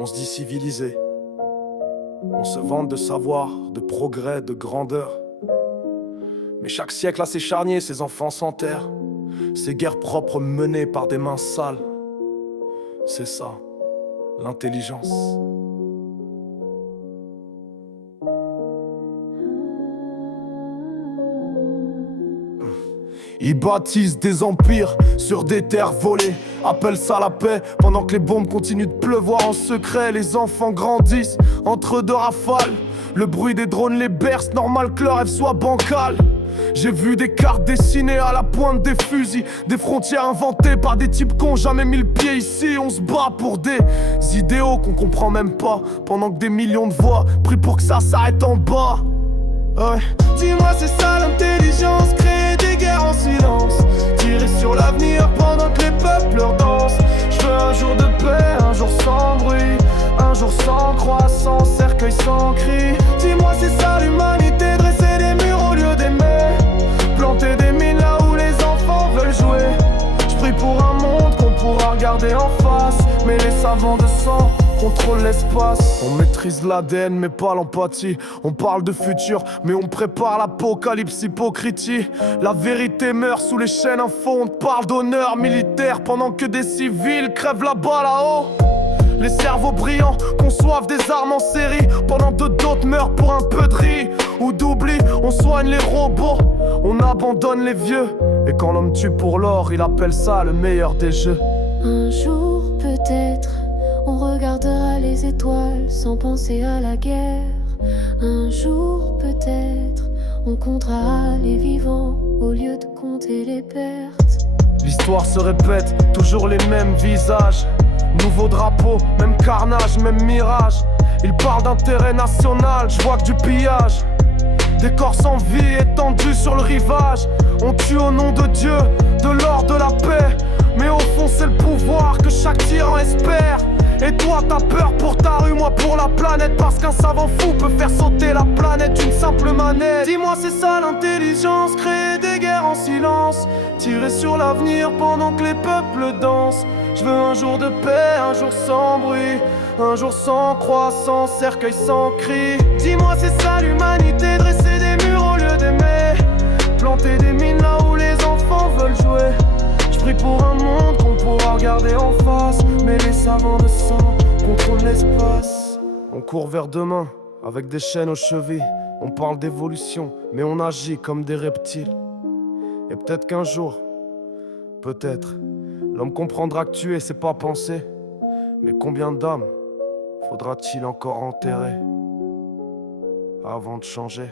On se dit civilisé. On se vante de savoir, de progrès, de grandeur. Mais chaque siècle a ses charniers, ses enfants s'enterrent. Ces guerres propres menées par des mains sales. C'est ça, l'intelligence. Ils bâtissent des empires sur des terres volées. Appellent ça la paix pendant que les bombes continuent de pleuvoir en secret. Les enfants grandissent entre deux rafales. Le bruit des drones les berce, normal que leur rêve soit bancal. J'ai vu des cartes dessinées à la pointe des fusils. Des frontières inventées par des types qui ont jamais mis le pied ici. On se bat pour des idéaux qu'on comprend même pas, pendant que des millions de voix prient pour que ça s'arrête en bas. Ouais. Dis-moi, c'est ça l'intelligence, créer des guerres en silence, tirer sur l'avenir pendant que les peuples leur dansent. Je veux un jour de paix, un jour sans bruit, un jour sans croix, sans cercueil, sans cri. Dis-moi, c'est ça l'humanité, dresser des murs au lieu d'aimer, planter des mines là où les enfants veulent jouer. Je prie pour un monde qu'on pourra regarder en face, mais les savants de sang contrôle l'espace. On maîtrise l'ADN mais pas l'empathie. On parle de futur mais on prépare l'apocalypse, hypocritie. La vérité meurt sous les chaînes info. On te parle d'honneur militaire pendant que des civils crèvent là-bas là-haut. Les cerveaux brillants conçoivent des armes en série, pendant que d'autres meurent pour un peu de riz ou d'oubli. On soigne les robots, on abandonne les vieux. Et quand l'homme tue pour l'or, il appelle ça le meilleur des jeux. Un jour peut-être on regardera les étoiles sans penser à la guerre. Un jour peut-être on comptera les vivants au lieu de compter les pertes. L'histoire se répète, toujours les mêmes visages. Nouveau drapeau, même carnage, même mirage. Ils parlent d'intérêt national, je vois que du pillage. Des corps sans vie étendus sur le rivage. On tue au nom de Dieu, de l'or, de la paix. Mais au fond c'est le pouvoir que chaque tyran espère. Et toi t'as peur pour ta rue, moi pour la planète. Parce qu'un savant fou peut faire sauter la planète d'une simple manette. Dis-moi, c'est ça l'intelligence, créer des guerres en silence, tirer sur l'avenir pendant que les peuples dansent. Je veux un jour de paix, un jour sans bruit, un jour sans croix, sans cercueil, sans cri. Dis-moi, c'est ça l'humanité, dresser des murs au lieu d'aimer, planter des mines là où les enfants veulent jouer. Je prie pour un monde qu'on pourra regarder en face, mais les savants de sang contrôlent l'espace. On court vers demain, avec des chaînes aux chevilles. On parle d'évolution, mais on agit comme des reptiles. Et peut-être qu'un jour, peut-être, l'homme comprendra que tuer c'est pas penser. Mais combien d'âmes faudra-t-il encore enterrer avant de changer?